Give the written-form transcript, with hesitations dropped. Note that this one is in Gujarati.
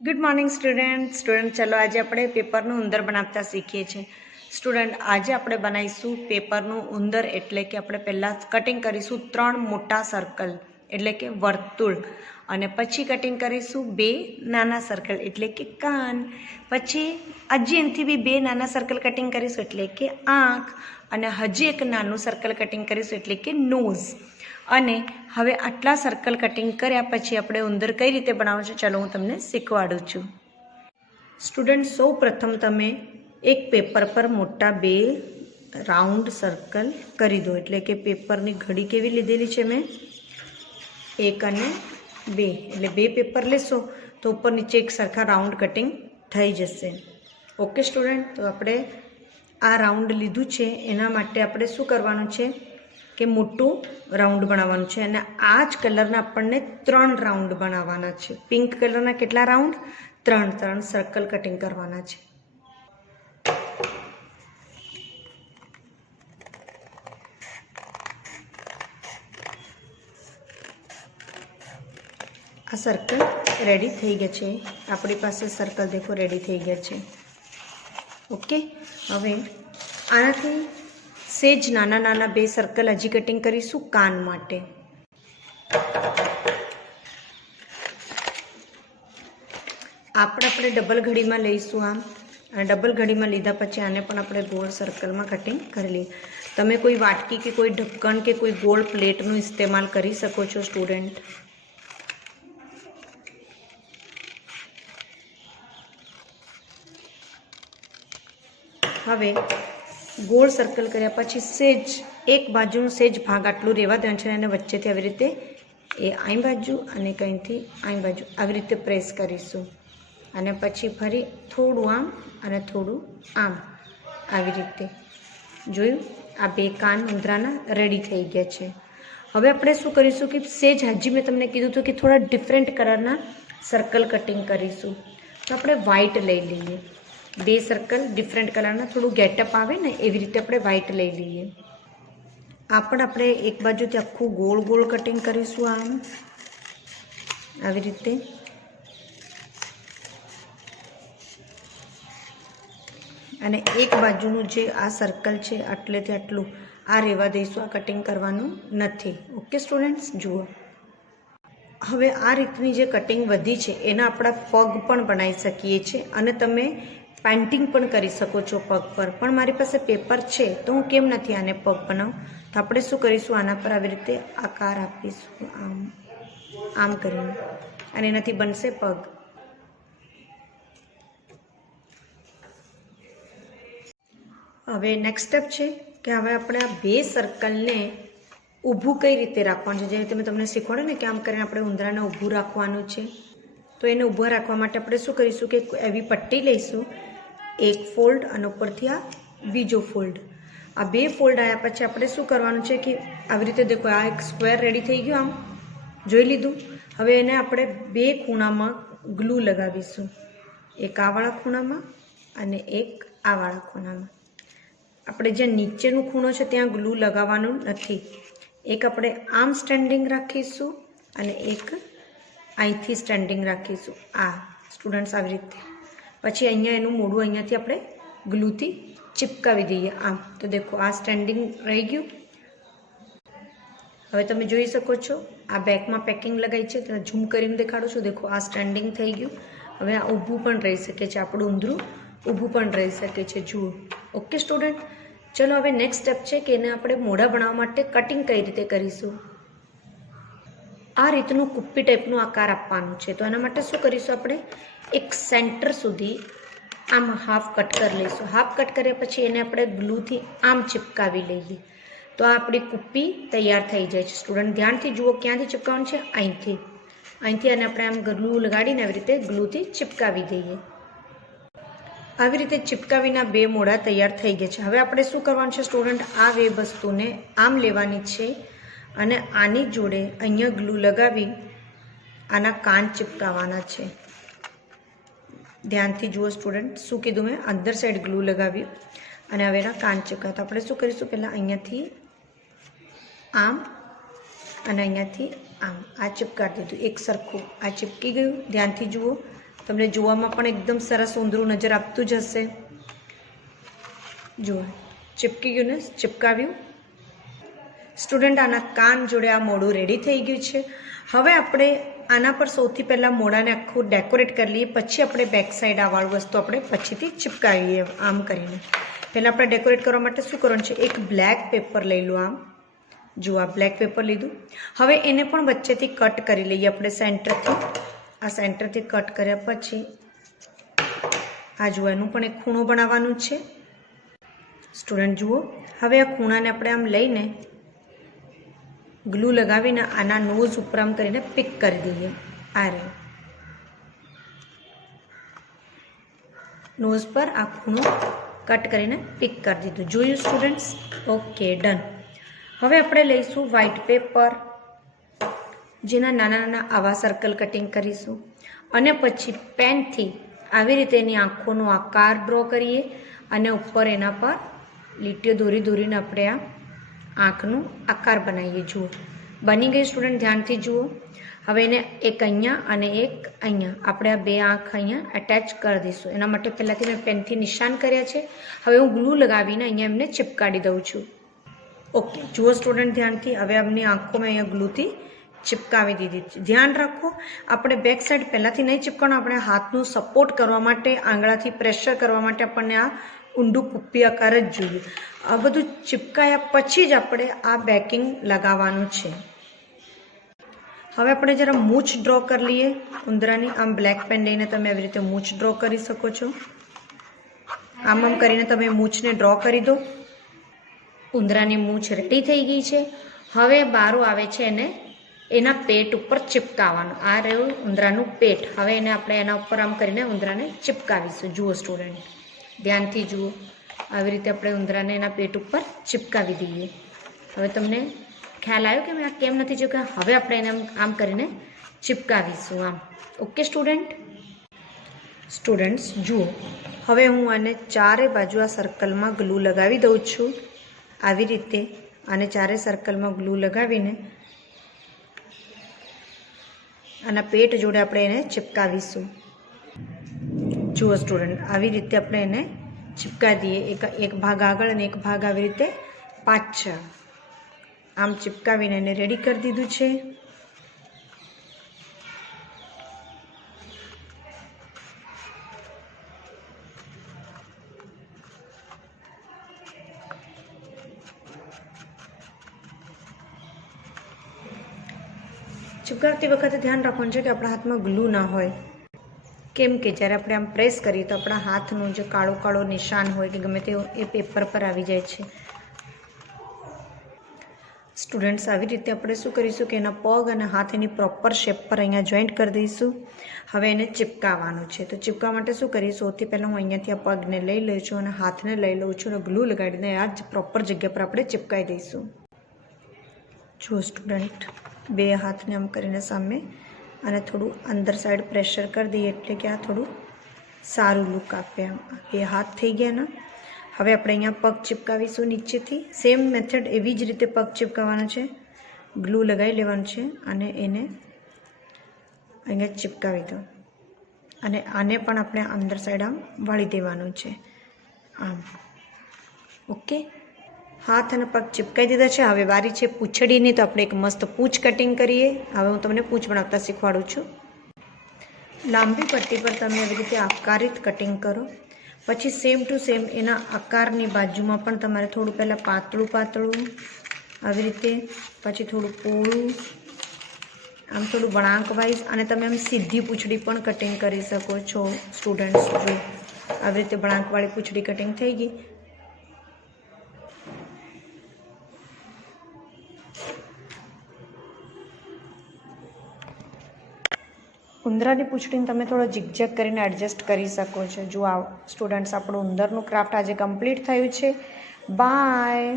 गुड मॉर्निंग स्टूडेंट चलो आज આપણે પેપરનું ઉંદર બનાવતા શીખીએ છીએ સ્ટુડન્ટ આજે આપણે બનાવીશું પેપરનું ઉંદર એટલે કે આપણે પહેલા કટિંગ કરીશું ત્રણ મોટા સર્કલ એટલે કે વર્તુળ અને પછી કટિંગ કરીશું બે નાના સર્કલ એટલે કે કાન પછી હજી એનાથી બી બે નાના સર્કલ કટિંગ કરીશું એટલે કે આંખ અને હજી એક નાનું સર્કલ કટિંગ કરીશું એટલે કે નોઝ અને હવે આટલા સર્કલ કટિંગ કર્યા પછી આપણે ઉંદર કઈ રીતે બનાવવું છે ચાલો હું તમને શીખવાડું છું સ્ટુડન્ટ સૌ પ્રથમ તમે એક પેપર પર મોટા બે રાઉન્ડ સર્કલ કરી દો એટલે કે પેપરની ઘડી કેવી લીધેલી છે મેં એક અને બે એટલે બે પેપર લેશો તો ઉપર નીચે એક સરખા રાઉન્ડ કટિંગ થઈ જશે ઓકે સ્ટુડન્ટ તો આપણે આ રાઉન્ડ લીધું છે એના માટે આપણે શું કરવાનું છે કે મોટું રાઉન્ડ બનાવવાનું છે અને આ જ કલરના આપણને ત્રણ રાઉન્ડ બનાવવાના છે પિંક કલરના કેટલા રાઉન્ડ ત્રણ સર્કલ કટિંગ કરવાના છે આ સર્કલ રેડી થઈ ગયા છે આપણી પાસે સર્કલ દેખો રેડી થઈ ગયા છે ઓકે હવે આનાથી સેજ નાના નાના બે સર્કલ હજી કટિંગ કરીશું કાન માટે આપણે ડબલ ઘડીમાં લઈશું આમ અને ડબલ ઘડીમાં લીધા પછી આને પણ આપણે ગોળ સર્કલમાં કટિંગ કરી લઈએ તમે કોઈ વાટકી કે કોઈ ઢક્કણ કે કોઈ ગોળ પ્લેટનું ઇસ્તેમાલ કરી શકો છો સ્ટુડન્ટ હવે ગોળ સર્કલ કર્યા પછી સેજ એક બાજુનું સેજ ભાગ આટલું રહેવા દેવાનું છે અને વચ્ચેથી આવી રીતે એ અહીં બાજુ અને કંઈથી અહીં બાજુ આવી રીતે પ્રેસ કરીશું અને પછી ફરી થોડું આમ અને થોડું આમ આવી રીતે જોયું આ બે કાન ઉંદરાના રેડી થઈ ગયા છે હવે આપણે શું કરીશું કે સેજ હજી મેં તમને કીધું હતું કે થોડા ડિફરન્ટ કલરના સર્કલ કટિંગ કરીશું તો આપણે વ્હાઈટ લઈ લઈએ બે સર્કલ ડિફરન્ટ કલરના થોડું ગેટઅપ આવે ને એવી રીતે આપણે વ્હાઈટ લઈ લઈએ આ પણ આપણે એક બાજુથી આખું ગોળ ગોળ કટિંગ કરીશું આમ આવી રીતે અને એક બાજુનું જે આ સર્કલ છે આટલેથી આટલું આ રહેવા દઈશું આ કટિંગ કરવાનું નથી ઓકે સ્ટુડન્ટ્સ જુઓ હવે આ રીતની જે કટિંગ વધી છે એના આપણા પગ પણ બનાવી શકીએ છીએ અને તમે પેઇન્ટિંગ પણ કરી શકો છો પગ પર પણ મારી પાસે પેપર છે તો હું કેમ નથી આને પગ બનાવું તો આપણે શું કરીશું આના પર આવી રીતે આકાર આપીશું આમ આમ કરીને અને એનાથી બનશે પગ હવે નેક્સ્ટ સ્ટેપ છે કે હવે આપણે આ બે સર્કલને ઊભું કઈ રીતે રાખવાનું છે જેવી રીતે મેં તમને શીખવાડ્યું ને કે આમ કરીને આપણે ઉંદરાને ઊભું રાખવાનું છે તો એને ઊભા રાખવા માટે આપણે શું કરીશું કે એવી પટ્ટી લઈશું એક ફોલ્ડ અને ઉપરથી આ બીજો ફોલ્ડ આ બે ફોલ્ડ આવ્યા પછી આપણે શું કરવાનું છે કે આવી રીતે દેખો આ એક સ્ક્વેર રેડી થઈ ગયું આમ જોઈ લીધું હવે એને આપણે બે ખૂણામાં ગ્લુ લગાવીશું એક આવાળા ખૂણામાં અને એક આવાળા ખૂણામાં આપણે જ્યાં નીચેનું ખૂણો છે ત્યાં ગ્લુ લગાવવાનું નથી એક આપણે આમ સ્ટેન્ડિંગ રાખીશું અને એક અહીંથી સ્ટેન્ડિંગ રાખીશું આ સ્ટુડન્ટ્સ આવી રીતે પછી અહીંયા એનું મોઢું અહીંયાથી આપણે ગ્લુથી ચિપકાવી દઈએ આમ તો દેખો આ સ્ટેન્ડિંગ રહી ગયું હવે તમે જોઈ શકો છો આ બેકમાં પેકિંગ લગાવી છે તેને ઝૂમ કરીને દેખાડું છું દેખો આ સ્ટેન્ડિંગ થઈ ગયું હવે આ ઊભું પણ રહી શકે છે આપણું ઉંદરું ઊભું પણ રહી શકે છે જુઓ ઓકે સ્ટુડન્ટ ચલો હવે નેક્સ્ટ સ્ટેપ છે કે એને આપણે મોઢા બનાવવા માટે કટિંગ કઈ રીતે કરીશું આ રીતનું કુપ્પી ટાઈપનું આકાર આપવાનું છે તો એના માટે શું કરીશું આપણે એક સેન્ટર સુધી આમ હાફ કટ કરી લઈશું હાફ કટ કર્યા પછી એને આપણે ગ્લુથી આમ ચિપકાવી લઈએ તો આ આપણી કુપ્પી તૈયાર થઈ જાય છે સ્ટુડન્ટ ધ્યાનથી જુઓ ક્યાંથી ચિપકાવવાનું છે અહીંથી અને આપણે આમ ગ્લુ લગાડીને આવી રીતે ગ્લુથી ચિપકાવી દઈએ આવી રીતે ચિપકાવીના બે મોઢા તૈયાર થઈ ગયા છે હવે આપણે શું કરવાનું છે સ્ટુડન્ટ આ બે વસ્તુને આમ લેવાની છે અને આની જોડે અહીંયા ગ્લુ લગાવી આના કાન ચિપકાવવાના છે ધ્યાનથી જુઓ સ્ટુડન્ટ શું કીધું મેં અંદર સાઈડ ગ્લુ લગાવ્યું અને હવે એના કાન ચિપકાવ તો આપણે શું કરીશું પહેલાં અહીંયાથી આમ અને અહીંયાથી આમ આ ચિપકાવી દીધું એક સરખું આ ચિપકી ગયું ધ્યાનથી જુઓ તમને જોવામાં પણ એકદમ સરસ ઉંદરું નજર આપતું જ હશે. જુઓ, ચીપકી ગયું ને, ચીપકાવ્યું. સ્ટુડન્ટ, આના કાન જોડે આ મોઢું રેડી થઈ ગયું છે. હવે આપણે આના પર સૌથી પહેલાં મોઢાને આખું ડેકોરેટ કરી લઈએ, પછી આપણે બેક સાઈડ આ વાળું વસ્તુ આપણે પછીથી ચીપકાવીએ આમ કરીને. પહેલાં આપણે ડેકોરેટ કરવા માટે શું કરવાનું છે, એક બ્લેક પેપર લઈ લો. આમ જુઓ, આ બ્લેક પેપર લીધું. હવે એને પણ વચ્ચેથી કટ કરી લઈએ આપણે સેન્ટરથી. આ સેન્ટરથી કટ કર્યા પછી આ જુઓ, એનું પણ એક ખૂણો બનાવવાનું છે. સ્ટુડન્ટ જુઓ, હવે આ ખૂણાને આપણે આમ લઈને ગ્લુ લગાવીને આના નોઝ ઉપર આમ કરીને પિક કરી દઈએ. આ રહ્યો નોઝ પર આ ખૂણો કટ કરીને પિક કરી દીધું. જોયું સ્ટુડન્ટ્સ? Okay, done. હવે આપણે લઈશું વ્હાઇટ પેપર, જેના નાના નાના આવા સર્કલ કટિંગ કરીશું, અને પછી પેનથી આવી રીતે એની આંખોનો આકાર ડ્રો કરીએ અને ઉપર એના પર લીટીઓ દોરીને આપણે આ આંખનો આકાર બનાવીએ. જુઓ, બની ગઈ સ્ટુડન્ટ, ધ્યાનથી જુઓ. હવે એને એક અહીંયા અને એક અહીંયા આપણે આ બે આંખ અહીંયા એટેચ કરી દઈશું. એના માટે પહેલાંથી મેં પેનથી નિશાન કર્યા છે. હવે હું ગ્લુ લગાવીને અહીંયા એમને ચિપકાડી દઉં છું. ઓકે, જુઓ સ્ટુડન્ટ, ધ્યાનથી. હવે એમની આંખો મેં અહીંયા ગ્લુથી ચિપકાવી દીધી છે. ધ્યાન રાખો, આપણે બેક સાઈડ પહેલાંથી નહીં ચિપકાવવાનું. આપણે હાથનું સપોર્ટ કરવા માટે, આંગળાથી પ્રેશર કરવા માટે આપણને આ ઊંડું કુપ્પી આકાર જ જોઈએ. આ બધું ચિપકાયા પછી જ આપણે આ બેકિંગ લગાવવાનું છે. હવે આપણે જરા મૂછ ડ્રો કરી લઈએ ઉંદરાની. આમ બ્લેક પેન લઈને તમે આવી રીતે મૂછ ડ્રો કરી શકો છો. આમ કરીને તમે મૂછને ડ્રો કરી દો. ઉંદરાની મૂછ રેડી થઈ ગઈ છે. હવે બારો આવે છે એને એના પેટ ઉપર ચિપકાવવાનું. આ રહ્યું ઉંદરાનું પેટ. હવે એને આપણે એના ઉપર આમ કરીને ઉંદરાને ચિપકાવીશું. જુઓ સ્ટુડન્ટ, ધ્યાનથી જુઓ. આવી રીતે આપણે ઉંદરાને એના પેટ ઉપર ચિપકાવી દઈએ. હવે તમને ખ્યાલ આવ્યો કે મેં આ કેમ નથી ચિપકાવ્યું? હવે આપણે એને આમ કરીને ચિપકાવીશું આમ. ઓકે સ્ટુડન્ટ્સ જુઓ, હવે હું આને ચારે બાજુ આ સર્કલમાં ગ્લુ લગાવી દઉં છું. આવી રીતે આને ચારે સર્કલમાં ગ્લુ લગાવીને આના પેટ જોડે આપણે એને ચિપકાવીશું. જુઓ સ્ટુડન્ટ, આવી રીતે આપણે એને ચિપકાવી દઈએ. એક ભાગ આગળ અને એક ભાગ આવી રીતે પાછળ આમ ચિપકાવીને એને રેડી કરી દીધું છે. ચિપકાવતી વખતે ધ્યાન રાખવાનું છે કે આપણા હાથમાં ગ્લુ ના હોય. કેમ કે જ્યારે આપણે આમ પ્રેસ કરીએ તો આપણા હાથનું જે કાળો કાળો નિશાન હોય કે ગમે તે એ પેપર પર આવી જાય છે. સ્ટુડન્ટ્સ, આવી રીતે આપણે શું કરીશું કે એના પગ અને હાથ એની પ્રોપર શેપ પર અહીંયા જોઈન્ટ કરી દઈશું. હવે એને ચિપકાવવાનું છે. તો ચિપકાવવા માટે શું કરીશું, સૌથી પહેલાં હું અહીંયાથી આ પગને લઈ લઉં છું અને હાથને લઈ લઉં છું અને ગ્લુ લગાડીને આ જ પ્રોપર જગ્યા પર આપણે ચિપકાવી દઈશું. જુઓ સ્ટુડન્ટ, બે હાથને આમ કરીને સામે અને થોડું અંદર સાઈડ પ્રેશર કરી દઈએ એટલે કે આ થોડું સારું લુક આપે. આમ બે હાથ થઈ ગયા ને. હવે આપણે અહીંયા પગ ચિપકાવીશું નીચેથી. સેમ મેથડ એવી જ રીતે પગ ચિપકાવવાનો છે. ગ્લુ લગાવી લેવાનું છે અને એને અહીંયા ચિપકાવી દો. અને આને પણ આપણે અંદર સાઈડ આમ વાળી દેવાનું છે આમ. ઓકે, હાથ અને પગ ચિપકાવી દીધા છે. હવે વારી છે પૂંછડીની. તો આપણે એક મસ્ત પૂંછ કટિંગ કરીએ. હવે હું તમને પૂંછ બનાવતા શીખવાડું છું. લાંબી પટ્ટી પર તમે આવી રીતે આકારિત કટિંગ કરો. પછી સેમ ટુ સેમ એના આકારની બાજુમાં પણ તમારે થોડું પહેલાં પાતળું આવી રીતે, પછી થોડું પોળું, આમ થોડું વળાંક વાઇઝ, અને તમે આમ સીધી પૂંછડી પણ કટિંગ કરી શકો છો સ્ટુડન્ટ્સ. જો આવી રીતે વળાંકવાળી પૂંછડી કટિંગ થઈ ગઈ. ઉંદરાની પૂંછડીને તમે થોડો ઝિગઝેગ કરીને એડજસ્ટ કરી શકો છો. જો આ સ્ટુડન્ટ્સ, આપણું ઉંદરનું ક્રાફ્ટ આજે કમ્પ્લીટ થયું છે. બાય.